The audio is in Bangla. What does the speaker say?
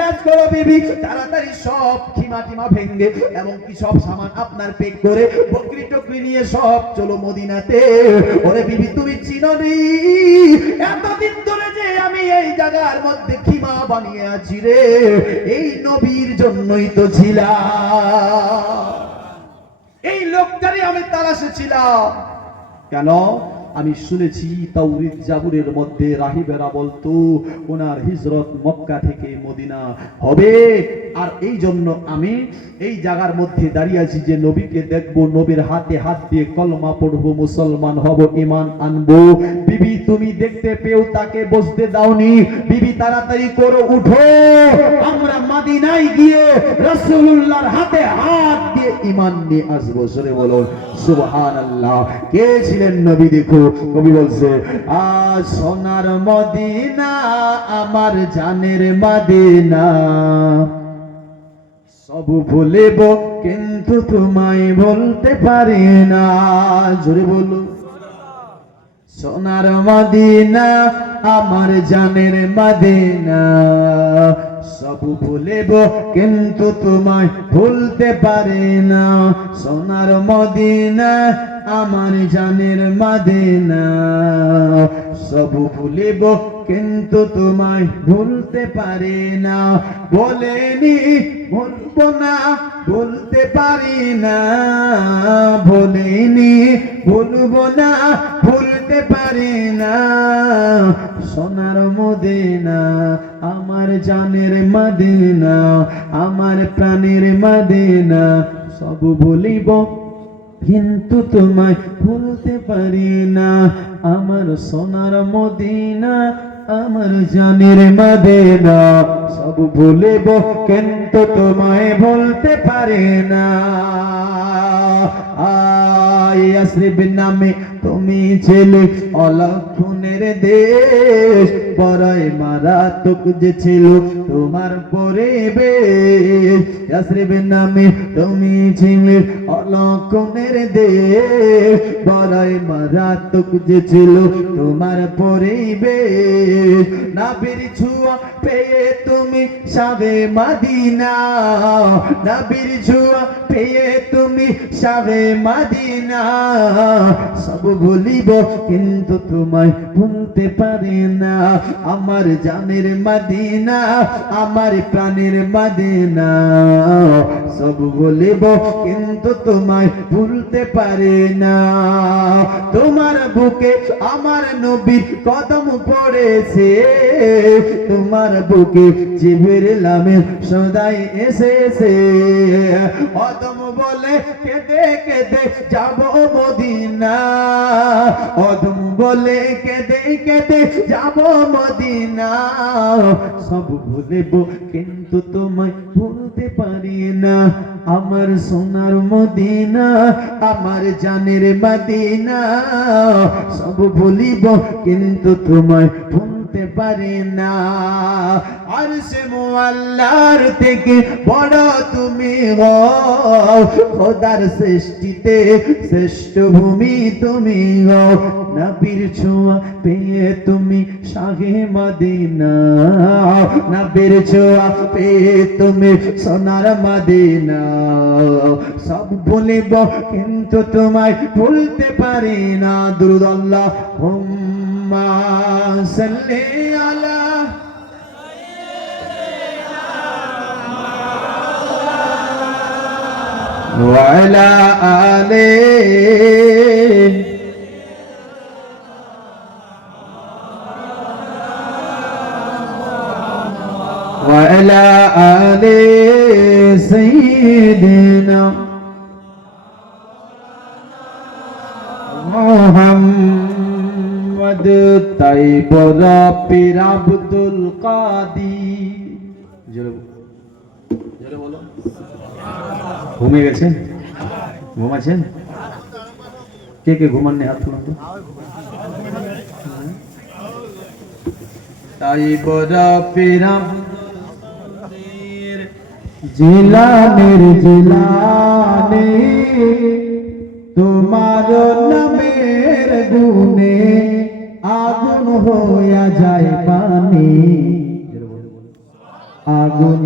কাজ করো বিবি, তাড়াতাড়ি সব খিমা টিমা ভেঙ্গে এমনকি সব সামান আপনার পেক করে বকরি টকরি নিয়ে সব চলো মদিনাতে। ওরে বিবি তুমি চিনোনি এতদিন ধরে যে আমি এই জায়গার মধ্যে খিমা বানিয়ে আছি রে, এই নবীর জন্যই তো ছিলাম, এই লোকটারই আমি তালাশে ছিলাম। কেন? আমি শুনেছি তাওরীত জাবুরের মধ্যে রাহিবেরা বলতো ওনার হিজরত মক্কা থেকে মদিনা হবে, আর এই জন্য আমি এই জায়গার মধ্যে দাঁড়িয়ে আছি যে নবীকে দেখবো, নবীর হাতে হাত দিয়ে কলমা পড়বো, মুসলমান হব, ঈমান আনবো। বিবি তুমি দেখতে পেও তাকে বসতে দাওনি, বিবি তাড়াতাড়ি করো উঠো, আমরা মদিনায় গিয়ে রাসূলুল্লাহর হাতে হাত দিয়ে ঈমান নিয়ে আসবো। সরে বলো সুবহানাল্লাহ। কে ছিলেন নবী? দেখো কবি বলছে সোনার মদিনা আমার জানের মদিনা, সব ভুলিব কিন্তু তোমায় বলতে পারি না। জোরে বলো সোনার মদিনা আমার জানের মদিনা, সব ভুলিব কিন্তু তোমায় ভুলতে পারি না। সোনার মদিনা আমার জানের মদিনা, সব ভুলিব কিন্তু তোমায় ভুলতে পারি না। বলেনি ভুলবো না, ভুলতে পারি না, বলেনি ভুলবো না, ভুলতে পারি না। সোনার মদিনা আমার জানের মদিনা, আমার প্রাণের মদিনা, সব ভুলিব কিন্তু তোমায় ভুলতে পারি না। আমার সোনার মদিনা আমার জানের মদিনা, সব ভুলিব কিন্তু তোমায় বলতে পারি না। ইয়াসরিব নামে তুমি ছেলে অলক্ষণের দেশ, বড়ই মারাত্মক যে ছিল তোমার পরিবেশ। ইয়াসরিব নামে তুমি ছিলে অলক্ষণের দেশ, বড়ই মারাত্মক যে ছিল তোমার পরিবেশ। নবীর ছোঁয়া পেয়ে তুমি শাহে মদিনা, নবীর ছোঁয়া পেয়ে তুমি শাহে মদিনা, সব ভুলিব কিন্তু তোমায় ভুলতে পারি না। আমার জানের মদিনা আমার প্রাণের মদিনা, সব ভুলিব কিন্তু তোমায় ভুলতে পারি না। তোমার বুকে আমার নবীর কদম পড়েছে, তোমার বুকে জিবরিল আমিন সদাই এসেছে। অদম বলে কেঁদে কেঁদে যাব মদিনা, অদম বলে কেঁদে কেঁদে যাব মদিনা, সব ভুলিব কিন্তু তোমায় ভুলতে পারি না। আমার সোনার মদিনা আমার জানের মদিনা, সব ভুলিব কিন্তু তোমায় ভুলতে পারি না। আরশে মুআল্লার থেকে বড় তুমি হও, খোদার সৃষ্টিতে শ্রেষ্ঠ ভূমি তুমি হও। নবীর ছোঁয়া পেয়ে তুমি শাহে মদিনা, নবীর ছোঁয়া পেয়ে তুমি সোনার মদিনা, সব ভুলিব কিন্তু তোমায় ভুলতে পারি না। দুরূদ আল্লাহুম্মা সাল্লি আলা ওয়া আলা আলিহি ওয়া আলা আলি সাইয়্যিদিনা মুহাম্মদ তাইব রাব্বির আব্দুল কাদির। জোরে বলো। ঘুমিয়ে গেছেন? ঘুমাচ্ছেন? কে কে ঘুমাননি হাত তুলুন তো। তাইব রাব্বির জিলানের জিলানে, তোমার নামের গুণে আগুন হইয়া যায় পানি। আগুন